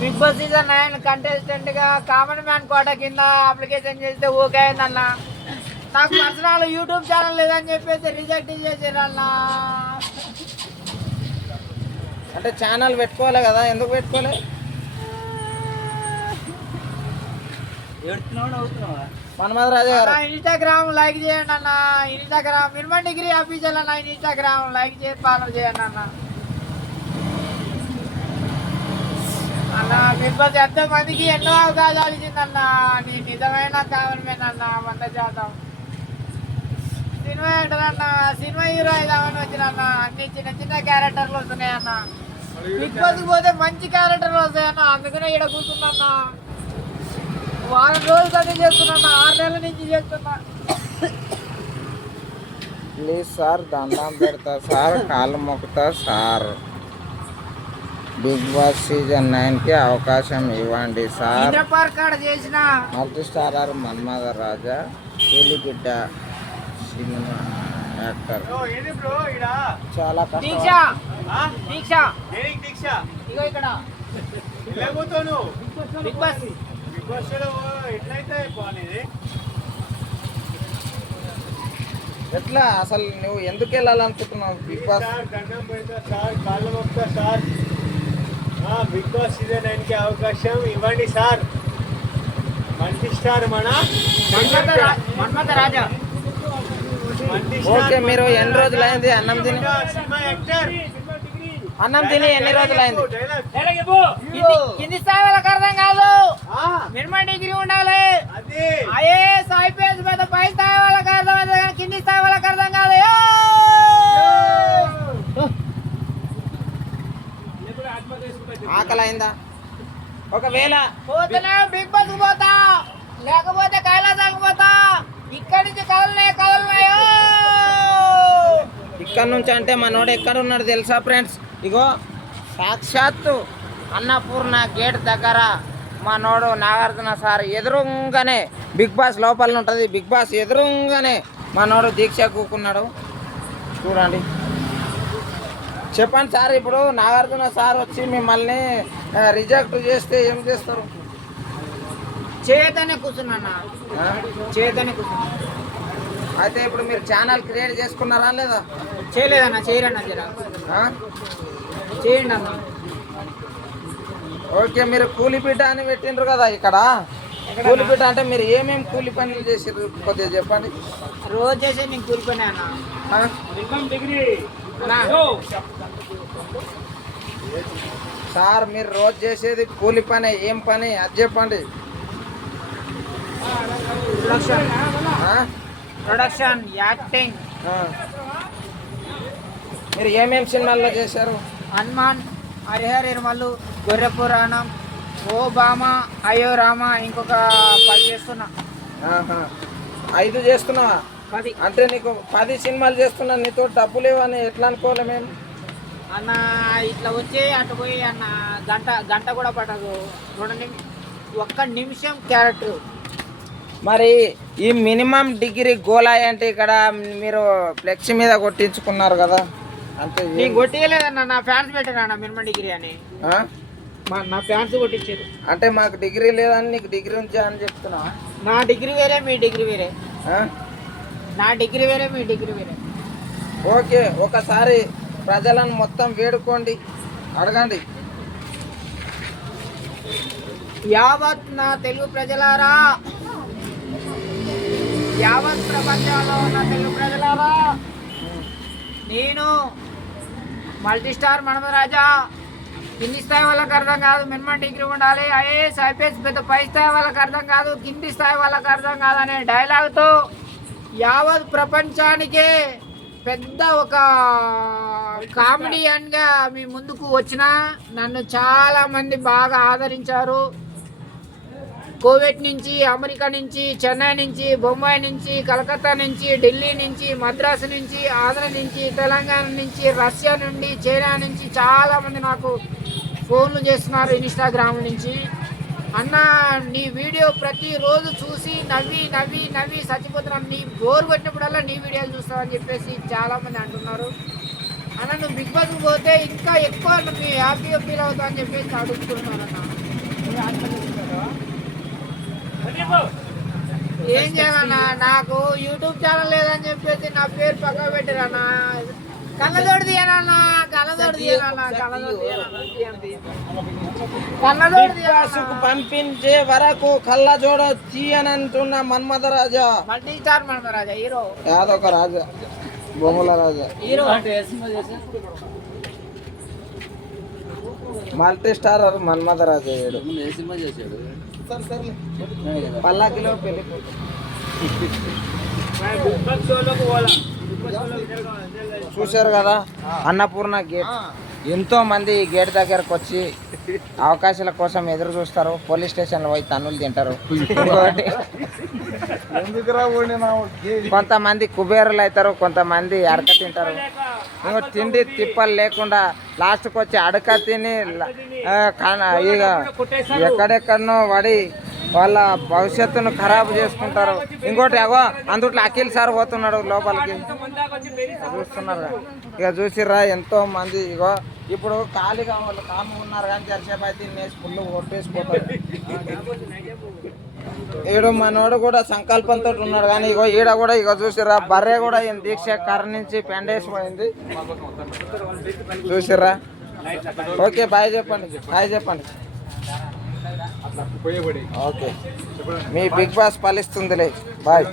Big Boss season 9 contestant గా common man కోట కింద application చేస్తే ఓకే అయిందన్న. నాకు పర్సనల్ యూట్యూబ్ ఛానల్ లేదని చెప్పేసి రిజెక్ట్ చేసారన్న. అంటే ఛానల్ పెట్టుకోవాలి కదా, ఎందుకు పెట్టుకోలే? మన్మథ్ రాజా గారు ఇన్స్టాగ్రామ్ లైక్ చేయండి అన్న. ఇన్స్టాగ్రామ్ మినిమం డిగ్రీ ఆఫీషియల్ అన్న. ఇన్స్టాగ్రామ్ లైక్ చేసి ఫాలో చేయండి అన్న. అన్న బిగ్ బాస్ ఎంతో మందికి ఎన్నో అవకాశాలు ఇచ్చిందన్న. నీ నిజమైన కావాలమేనన్న 100%. సినిమా ఏంటన్న, సినిమా హీరో అయిదామని వచ్చినన్న. అన్ని చిన్న చిన్న క్యారెక్టర్లు వస్తున్నాయన్న. బిగ్ బాస్కి పోతే మంచి క్యారెక్టర్లు వస్తాయన్న. అందుకనే ఇక్కడ కూర్చున్నా. వారం రోజులు అది చేస్తున్నా, 6 నెలల నుంచి చేస్తున్నా. ప్లీజ్ సార్, దండం పెడతా సార్, కాళ్ళు మొక్కుతా సార్, బిగ్ బాస్ సీజన్ 9కి అవకాశం ఇవ్వండి sir. Multi starrer Manmatha Raja, కూలిబిడ్డ సినిమా యాక్టర్. చాలా ఎట్లా అసలు నువ్వు ఎందుకు వెళ్ళాలనుకుంటున్నావు Bigg Boss? Bigg Boss season 9కి అవకాశం ఇవ్వండి sir. Multi star Manmatha Raja. Okay, మీరు ఎన్ని రోజులైంది అన్నం తిని? అన్నం తిని ఎన్ని రోజులైంది? కింది స్థాయి వాళ్ళకి అర్థం కాదు. మినిమం డిగ్రీ ఉండాలి. ఐఏఎస్ ఐపీఎస్ మీద పై స్థాయి వాళ్ళకి అర్థమైంది కానీ కింది స్థాయి వాళ్ళకి అర్థం కాదు. ఆకలి అయిందా? ఒకవేళ పోతేనే బిగ్ బాస్ పోతా, లేకపోతే కైలాసానికి పోతా. ఇక్కడి నుంచి కదలనాయో. ఇక్కడ నుంచి అంటే మనోడు ఎక్కడ ఉన్నాడు తెలుసా ఫ్రెండ్స్? ఇగో సాక్షాత్తు అన్నపూర్ణ గేట్ దగ్గర మనోడు నాగార్జున సార్ ఎదురుగానే బిగ్ బాస్ లోపల ఉంటుంది. బిగ్ బాస్ ఎదురుగానే మనోడు దీక్ష కూకున్నాడు చూడండి. చెప్పండి సార్, ఇప్పుడు నాగార్జున సార్ వచ్చి మిమ్మల్ని రిజెక్ట్ చేస్తే ఏం చేస్తారు? చేతనే కూర్చున్నా, చేతనే కూర్చున్నా. అయితే ఇప్పుడు మీరు ఛానల్ క్రియేట్ చేసుకున్నారా లేదా? చేయలేదన్న, చేయరన్నా చేయండి అన్న. ఓకే, మీరు కూలిపీట అని పెట్టిండ్రు కదా ఇక్కడ. కూలిపీట అంటే మీరు ఏమేమి కూలి పనులు చేసారు కొద్దిగా చెప్పండి. రోజు చేసే నేను కూలి పని అన్న. సార్, మీరు రోజు చేసేది కూలి పని, ఏం పని అది చెప్పండి. Production, acting. మీరు ఏమేమి సినిమాల్లో చేశారు? హనుమాన్, హరిహర ఇరుమల్లు, గొర్రె పురాణం, ఓ బామ, అయ్యో రామ, ఇంకొక 10 చేస్తున్నా. 5 చేస్తున్నావా? 10. అంటే నీకు 10 సినిమాలు చేస్తున్నా, నీతో డబ్బు లేవని ఎట్లా అనుకోవాలి మేము? అన్న ఇట్లా వచ్చి అటు పోయి అన్న గంట కూడా పడదు. 1 నిమిషం క్యారెక్టర్. మరి ఈ మినిమం డిగ్రీ గోలాయి అంటే ఇక్కడ మీరు ఫ్లెక్సీ మీద కొట్టించుకున్నారు కదా, అంటే నేను కొట్టియలేదన్న, నా ఫ్యాన్స్ పెట్టారన్న మినిమం డిగ్రీ అని. నా ఫ్యాన్స్ కొట్టించారు. అంటే మాకు డిగ్రీ లేదని నీకు డిగ్రీ ఉంచా అని చెప్తున్నా? నా డిగ్రీ వేరే, మీ డిగ్రీ వేరే. నా డిగ్రీ వేరే, మీ డిగ్రీ వేరే. ఓకే, ఒకసారి ప్రజలను మొత్తం వేడుకోండి, అడగండి. యావత్ నా తెలుగు ప్రజలారా, యావత్ ప్రపంచంలో ఉన్న తెలుగు ప్రజలారా, నేను మల్టీ స్టార్ మన్మథ రాజా. కింది స్థాయి వాళ్ళకి అర్థం కాదు, మినిమం డిగ్రీ ఉండాలి. ఐఏఎస్ ఐపీఎస్ పెద్ద పై స్థాయి వాళ్ళకి అర్థం కాదు, కింది స్థాయి వాళ్ళకి అర్థం కాదు అనే డైలాగ్తో యావత్ ప్రపంచానికే పెద్ద ఒక కామెడియన్గా మీ ముందుకు వచ్చిన. నన్ను చాలామంది బాగా ఆదరించారు. కోవిడ్ నుంచి, అమెరికా నుంచి, చెన్నై నుంచి, బొంబాయి నుంచి, కలకత్తా నుంచి, ఢిల్లీ నుంచి, మద్రాసు నుంచి, ఆంధ్ర నుంచి, తెలంగాణ నుంచి, రష్యా నుండి, చైనా నుంచి చాలామంది నాకు ఫోన్లు చేస్తున్నారు ఇన్స్టాగ్రామ్ నుంచి. అన్న నీ వీడియో ప్రతిరోజు చూసి నవ్వి నవ్వి నవ్వి చచ్చిపోతున్నాను. నీ బోర్ కొట్టినప్పుడల్లా నీ వీడియోలు చూస్తామని చెప్పేసి చాలామంది అంటున్నారు. అన్న నువ్వు బిగ్ బాస్ పోతే ఇంకా ఎక్కువ నువ్వు హ్యాపీగా ఫీల్ అవుతా అని చెప్పేసి అడుగుతున్నాను ఏం చేయాలన్నా నాకు యూట్యూబ్ ఛానల్ లేదని చెప్పేసి నా పేరు పక్క పెట్టారన్నా కళ్ళజోడు తీయాలన్నా కళ్ళజోడు తీయాలన్నా కళ్ళజోడు బాసుకు పంపించే వరకు కళ్ళ జోడ తీయనంటున్న మన్మథ రాజా మల్టీ స్టార్ రాజా హీరో యాదొక రాజా బొమ్మల రాజా హీరో మల్టీ స్టార్ మన్మథ రాజా ఏడు పల్లాకిలో పెళ్లి చూశారు కదా అన్నపూర్ణ గేట్ ఎంతో మంది ఈ గేట్ దగ్గరకు వచ్చి అవకాశాల కోసం ఎదురు చూస్తారు. పోలీస్ స్టేషన్లో పోయి తన్నులు తింటారు. ఇంకోటి కొంతమంది కుబేరులు అవుతారు, కొంతమంది అడక తింటారు. ఇంకో తిండి తిప్పలు లేకుండా లాస్ట్కి వచ్చి అడక తిని ఇక ఎక్కడెక్కడనో పడి వాళ్ళ భవిష్యత్తును ఖరాబు చేసుకుంటారు. ఇంకోటి అగో అందుట్లో అఖిల్ సార్ పోతున్నాడు లోపలికి చూస్తున్నారు. ఇక చూసిర్రా ఎంతో మంది ఇగో ఇప్పుడు ఖాళీగా వాళ్ళు కాము ఉన్నారు కానీ జరసేపు అయితే తినేసి ఫుల్ కొట్టేసిపోతారు. ఈడు మనోడు కూడా సంకల్పంతో ఉన్నాడు కానీ ఇగో ఈడ కూడా ఇగో చూసిర్రా బర్రె కూడా ఈయన దీక్ష కర్ణించి పెండేసిపోయింది. చూసిర్రా. ఓకే బాయ్ చెప్పండి, బాయ్ చెప్పండి. ఓకే మీ బిగ్ బాస్ ఫలిస్తుందిలే బాయ్.